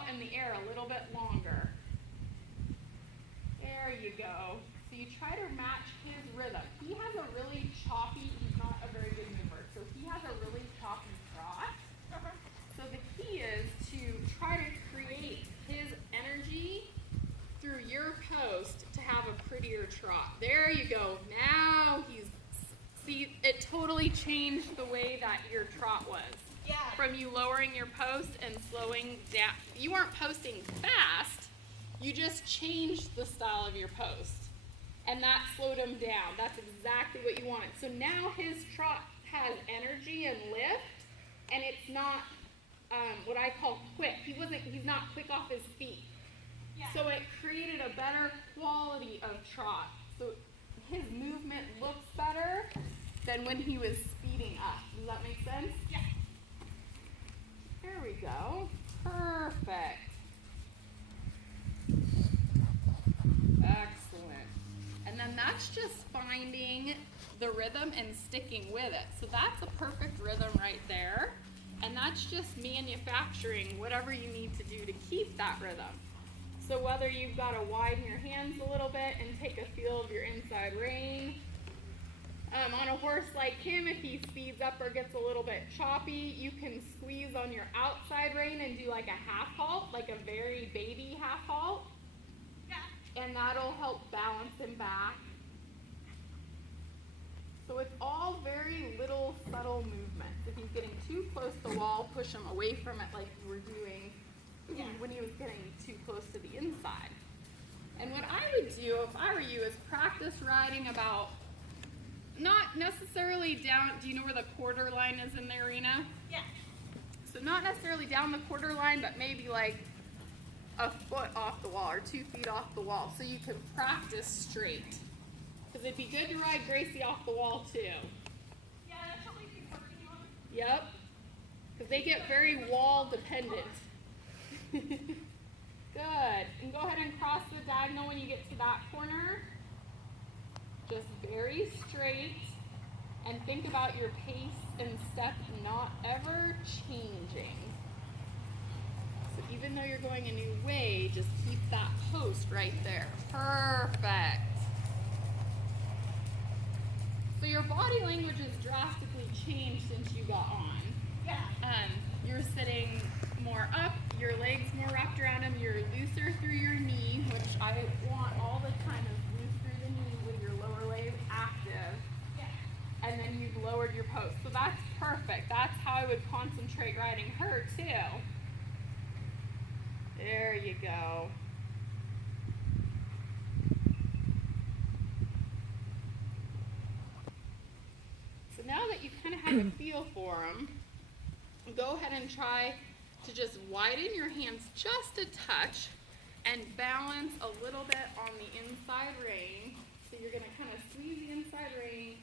out in the air a little bit longer. There you go. So you try to match his rhythm. He has a really choppy, he's not a very good mover, so he has a really choppy trot. So the key is to try to create his energy through your post to have a prettier trot. There you go. Now see, it totally changed the way that your trot was. Yeah. From you lowering your post and slowing down. You weren't posting fast, you just changed the style of your post. And that slowed him down. That's exactly what you wanted. So now his trot has energy and lift, and it's not what I call quick. He's not quick off his feet. Yeah. So it created a better quality of trot. So his movement looks better than when he was speeding up. Does that make sense? Yeah. There we go. Perfect. Excellent. And then that's just finding the rhythm and sticking with it. So that's a perfect rhythm right there. And that's just manufacturing whatever you need to do to keep that rhythm. So whether you've got to widen your hands a little bit and take a feel of your inside rein. On a horse like him, if he speeds up or gets a little bit choppy, you can squeeze on your outside rein and do like a half halt, like a very baby half halt. Yeah. And that'll help balance him back. So it's all very little subtle movements. If he's getting too close to the wall, push him away from it like you were doing when he was getting too close to the inside. And what I would do if I were you is practice riding about, not necessarily down, do you know where the quarter line is in the arena? Yeah. So not necessarily down the quarter line, but maybe like a foot off the wall or 2 feet off the wall, so you can practice straight. Because it'd be good to ride Gracie off the wall too. Yeah, that's what we've been working on. Yep. Because they get very wall dependent. Good. And go ahead and cross the diagonal when you get to that corner. Just very straight. And think about your pace and step not ever changing. So even though you're going a new way, just keep that post right there. Perfect. So your body language has drastically changed since you got on. Yeah. You're sitting more up, your legs more wrapped around them, you're looser through your knee, which I want all the time, is loose through the knee with your lower leg active. Yeah. And then you've lowered your post. So that's perfect. That's how I would concentrate riding her too. There you go. So now that you kind of have a feel for them, go ahead and try to just widen your hands just a touch and balance a little bit on the inside rein. So you're going to kind of squeeze the inside rein